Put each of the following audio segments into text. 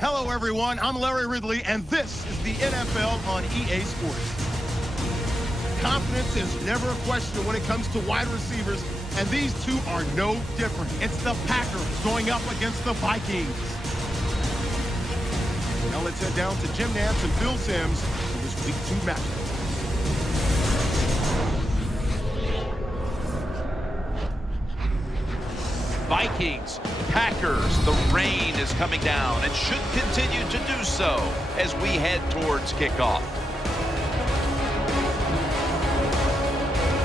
Hello, everyone. I'm Larry Ridley, and this is the NFL on EA Sports. Confidence is never a question when it comes to wide receivers, and these two are no different. It's the Packers going up against the Vikings. Now let's head down to Jim Nantz and Phil Simms for this Week 2 matchup. Vikings, Packers, the rain is coming down and should continue to do so as we head towards kickoff.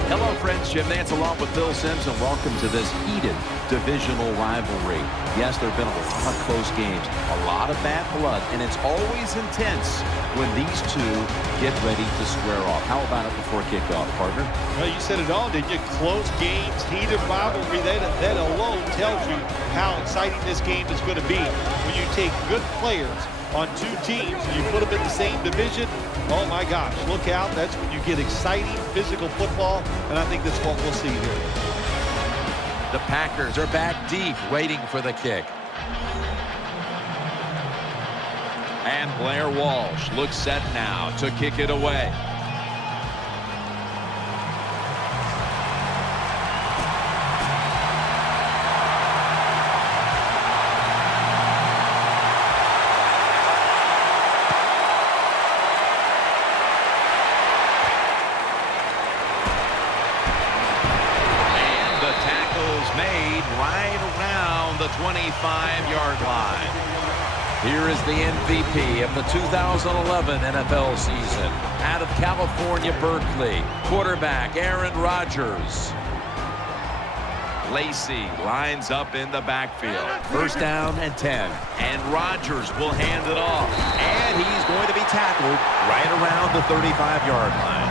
Hello, friends. Jim Nantz along with Phil Simms, and welcome to this heated divisional rivalry. Yes, there have been a lot of close games, a lot of bad blood, and it's always intense when these two get ready to square off. How about it before kickoff, partner? Well, you said it all, didn't you? Close games, heated rivalry. That alone tells you how exciting this game is going to be. When you take good players on two teams and you put them in the same division, oh my gosh, look out. That's when you get exciting physical football, and I think that's what we'll see here. The Packers are back deep, waiting for the kick. And Blair Walsh looks set now to kick it away. Made right around the 25-yard line. Here is the MVP of the 2011 NFL season. Out of California, Berkeley, quarterback Aaron Rodgers. Lacey lines up in the backfield. First down and 10. And Rodgers will hand it off. And he's going to be tackled right around the 35-yard line.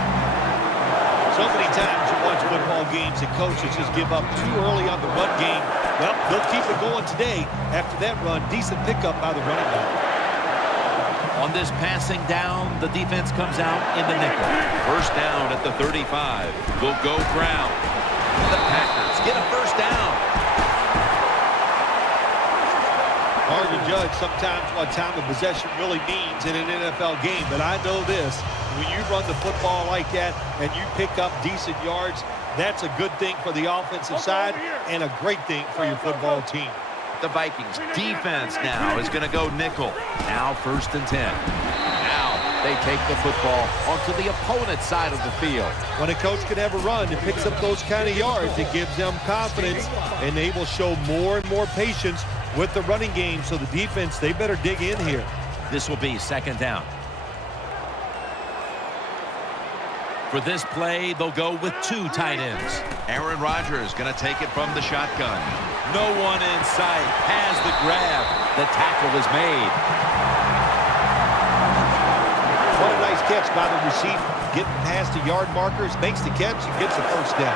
So many times you watch football games and coaches just give up too early on the run game. Well, they'll keep it going today. After that run, decent pickup by the running back. On this passing down, the defense comes out in the nickel. First down at the 35. Will go Brown. The Packers get a first down. Hard to judge sometimes what time of possession really means in an NFL game, but I know this. When you run the football like that and you pick up decent yards, that's a good thing for the offensive side and a great thing for your football team. The Vikings defense now is going to go nickel. Now first and 10. Now they take the football onto the opponent's side of the field. When a coach can have a run and picks up those kind of yards, it gives them confidence, and they will show more and more patience with the running game. So the defense, they better dig in here. This will be second down. For this play, they'll go with two tight ends. Aaron Rodgers going to take it from the shotgun. No one in sight. Has the grab. The tackle is made. What a nice catch by the receiver. Getting past the yard markers, makes the catch, and gets the first down.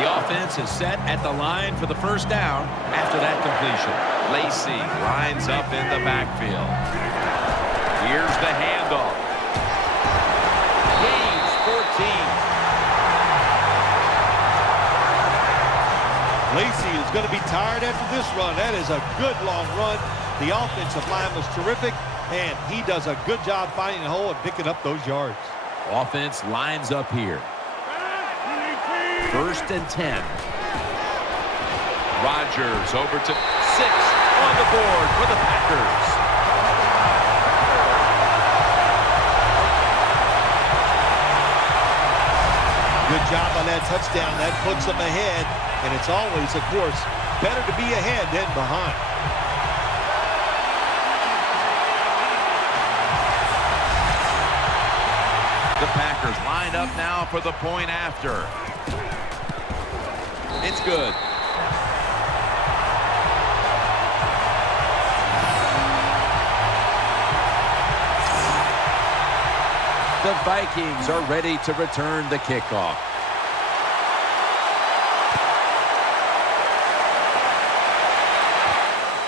The offense is set at the line for the first down after that completion. Lacey lines up in the backfield. Here's the handoff. Gains 14. Lacey is going to be tired after this run. That is a good long run. The offensive line was terrific, and he does a good job finding a hole and picking up those yards. Offense lines up here. First and 10. Rodgers over to 6 on the board for the Packers. Good job on that touchdown. That puts them ahead, and it's always, of course, better to be ahead than behind. The Packers lined up now for the point after. It's good. The Vikings are ready to return the kickoff.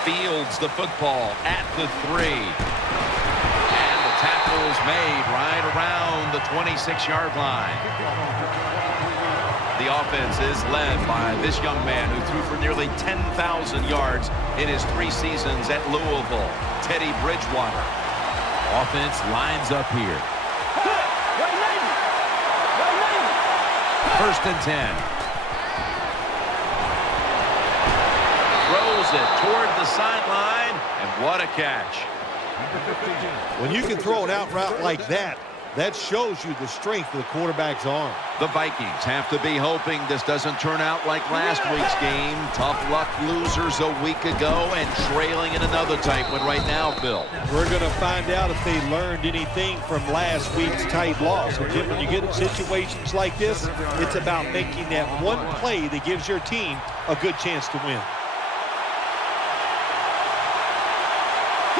Fields the football at the 3. And the tackle is made right around the 26-yard line. The offense is led by this young man who threw for nearly 10,000 yards in his 3 seasons at Louisville, Teddy Bridgewater. Offense lines up here. 1st and 10. Throws it toward the sideline, and what a catch. When you can throw an out route like that, that shows you the strength of the quarterback's arm. The Vikings have to be hoping this doesn't turn out like last week's game. Tough luck losers a week ago and trailing in another tight one right now, Phil. We're going to find out if they learned anything from last week's tight loss. Again, when you get in situations like this, it's about making that one play that gives your team a good chance to win.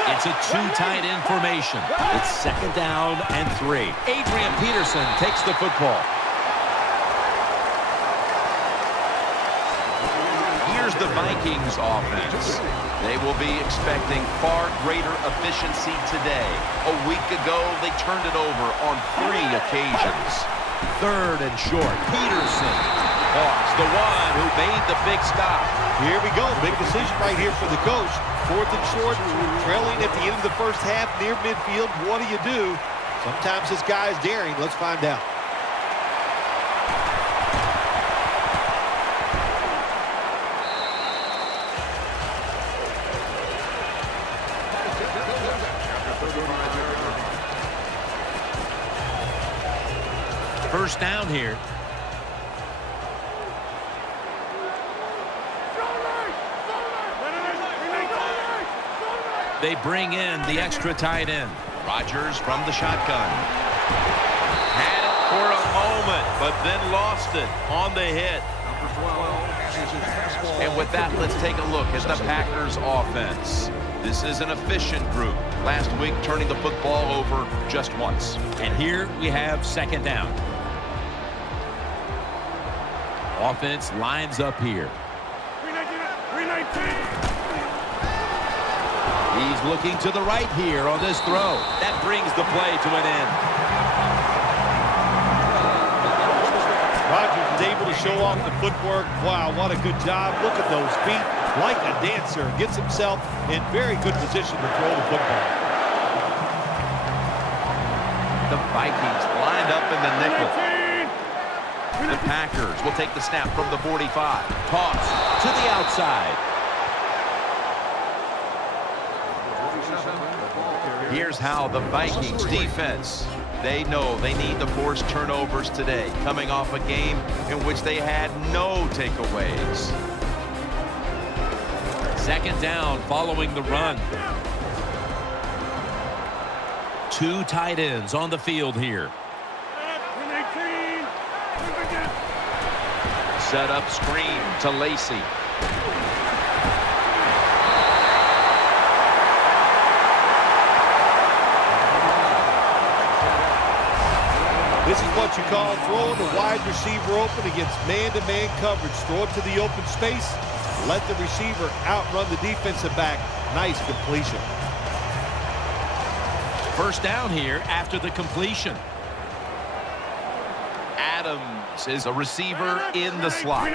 It's a 2 tight end formation. It's 2nd down and 3. Adrian Peterson takes the football. Here's the Vikings offense. They will be expecting far greater efficiency today. A week ago, they turned it over on 3 occasions. 3rd and short. Peterson walks the one who made the big stop. Here we go. Big decision right here for the coach. 4th and short, trailing at the end of the first half near midfield. What do? Sometimes this guy is daring. Let's find out. First down here. They bring in the extra tight end. Rodgers from the shotgun. Had it for a moment, but then lost it on the hit. And with that, let's take a look at the Packers offense. This is an efficient group. Last week, turning the football over just once. And here we have 2nd down. Offense lines up here. He's looking to the right here on this throw. That brings the play to an end. Rodgers is able to show off the footwork. Wow, what a good job. Look at those feet. Like a dancer. Gets himself in very good position to throw the football. The Vikings lined up in the nickel. The Packers will take the snap from the 45. Toss to the outside. Here's how the Vikings defense, they know they need to force turnovers today, coming off a game in which they had no takeaways. 2nd down following the run. 2 tight ends on the field here. Set up screen to Lacey. This is what you call throwing the wide receiver open against man-to-man coverage. Throw it to the open space. Let the receiver outrun the defensive back. Nice completion. 1st down here after the completion. Adams is a receiver in the slot.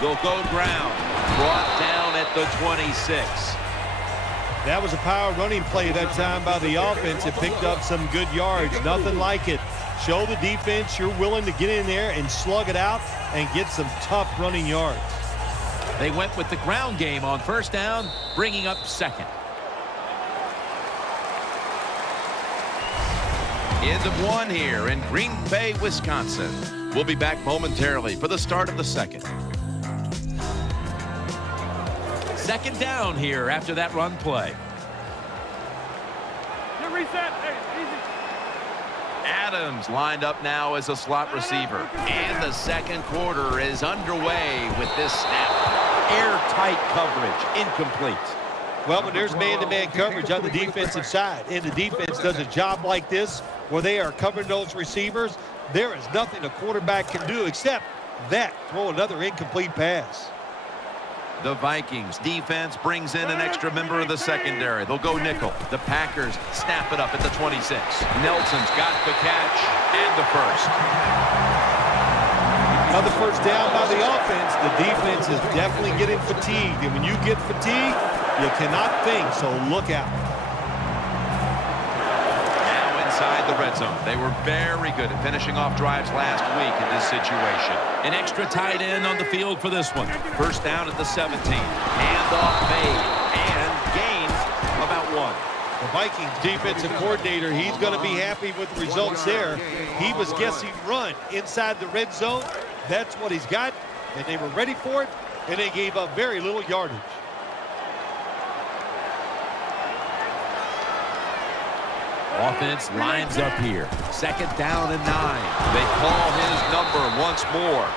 They'll go ground. Brought down at the 26. That was a power running play that time by the offense. It picked up some good yards. Nothing like it. Show the defense you're willing to get in there and slug it out and get some tough running yards. They went with the ground game on 1st down, bringing up 2nd. End of 1 here in Green Bay, Wisconsin. We'll be back momentarily for the start of the 2nd. 2nd down here after that run play. Reset. Hey, easy. Adams lined up now as a slot receiver. And the 2nd quarter is underway with this snap. Airtight coverage, incomplete. Well, when there's man-to-man coverage on the defensive side, and the defense does a job like this where they are covering those receivers, there is nothing a quarterback can do except that, throw another incomplete pass. The Vikings defense brings in an extra member of the secondary. They'll go nickel. The Packers snap it up at the 26. Nelson's got the catch and the first. Another first down by the offense. The defense is definitely getting fatigued. And when you get fatigued, you cannot think, so look out. Now inside the red zone. They were very good at finishing off drives last week in this situation. An extra tight end on the field for this one. First down at the 17. Handoff made. And gains about 1. The Vikings defensive coordinator, he's going to be happy with the results there. He was guessing run inside the red zone. That's what he's got, and they were ready for it, and they gave up very little yardage. Offense lines up here. Second down and 9. They call his number once more.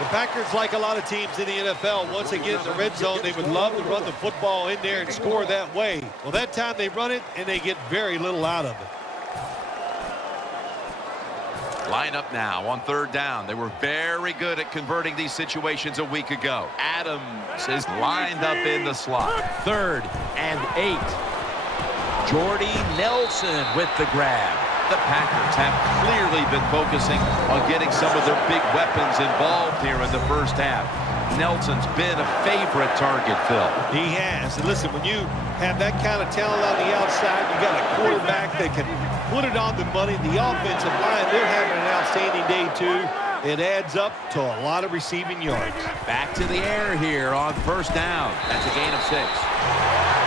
The Packers, like a lot of teams in the NFL, once they get in the red zone, they would love to run the football in there and score that way. Well, that time they run it, and they get very little out of it. Line up now on third down. They were very good at converting these situations a week ago. Adams is lined up in the slot. 3rd and 8. Jordy Nelson with the grab. The Packers have clearly been focusing on getting some of their big weapons involved here in the first half. Nelson's been a favorite target, Phil. He has. And listen, when you have that kind of talent on the outside, you got a quarterback that can put it on the money. The offensive line, they're having an outstanding day, too. It adds up to a lot of receiving yards. Back to the air here on first down. That's a gain of 6.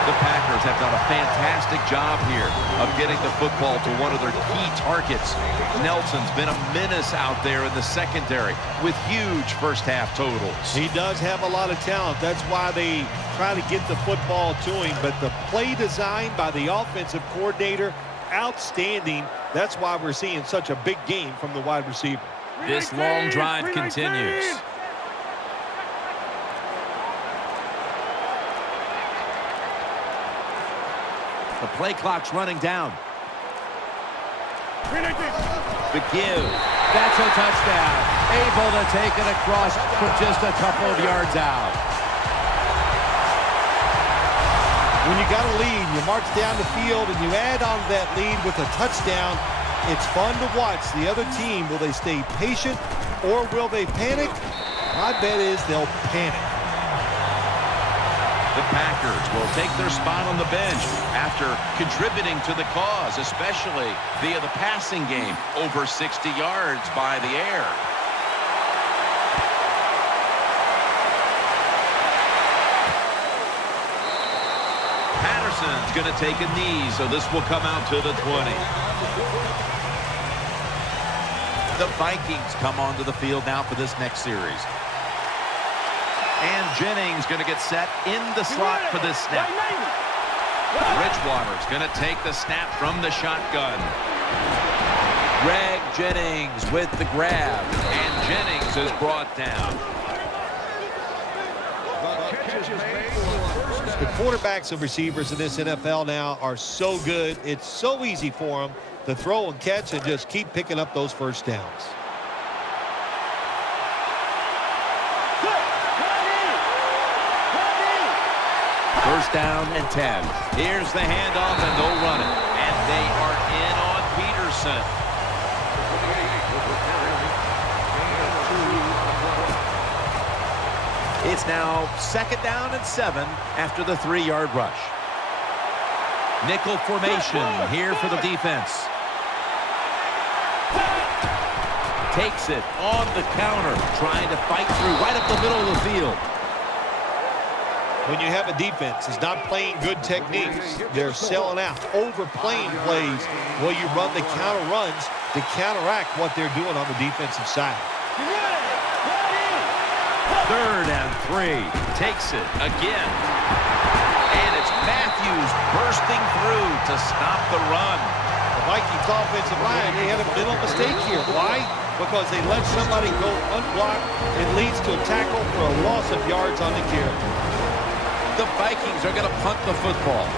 The Packers have done a fantastic job here of getting the football to one of their key targets. Nelson's been a menace out there in the secondary with huge first-half totals. He does have a lot of talent. That's why they try to get the football to him. But the play design by the offensive coordinator, outstanding. That's why we're seeing such a big game from the wide receiver. This long drive continues. The play clock's running down. The give. That's a touchdown. Able to take it across for just a couple of yards out. When you got a lead, you march down the field and you add on that lead with a touchdown, it's fun to watch. The other team, will they stay patient or will they panic? My bet is they'll panic. The Packers will take their spot on the bench after contributing to the cause, especially via the passing game, over 60 yards by the air. Patterson's going to take a knee, so this will come out to the 20. The Vikings come onto the field now for this next series. And Jennings going to get set in the slot for this snap. Bridgewater's going to take the snap from the shotgun. Greg Jennings with the grab. And Jennings is brought down. The quarterbacks and receivers in this NFL now are so good. It's so easy for them to throw and catch and just keep picking up those first downs. First down and 10. Here's the handoff, and they'll run it. And they are in on Peterson. It's now second down and 7 after the 3-yard rush. Nickel formation here for the defense. Takes it on the counter, trying to fight through right up the middle of the field. When you have a defense that's not playing good techniques, they're selling out, overplaying plays while you run the counter runs to counteract what they're doing on the defensive side. 3rd and 3. Takes it again. And it's Matthews bursting through to stop the run. The Vikings offensive line, they had a mental mistake here. Why? Because they let somebody go unblocked. It leads to a tackle for a loss of yards on the carry. The Vikings are going to punt the football.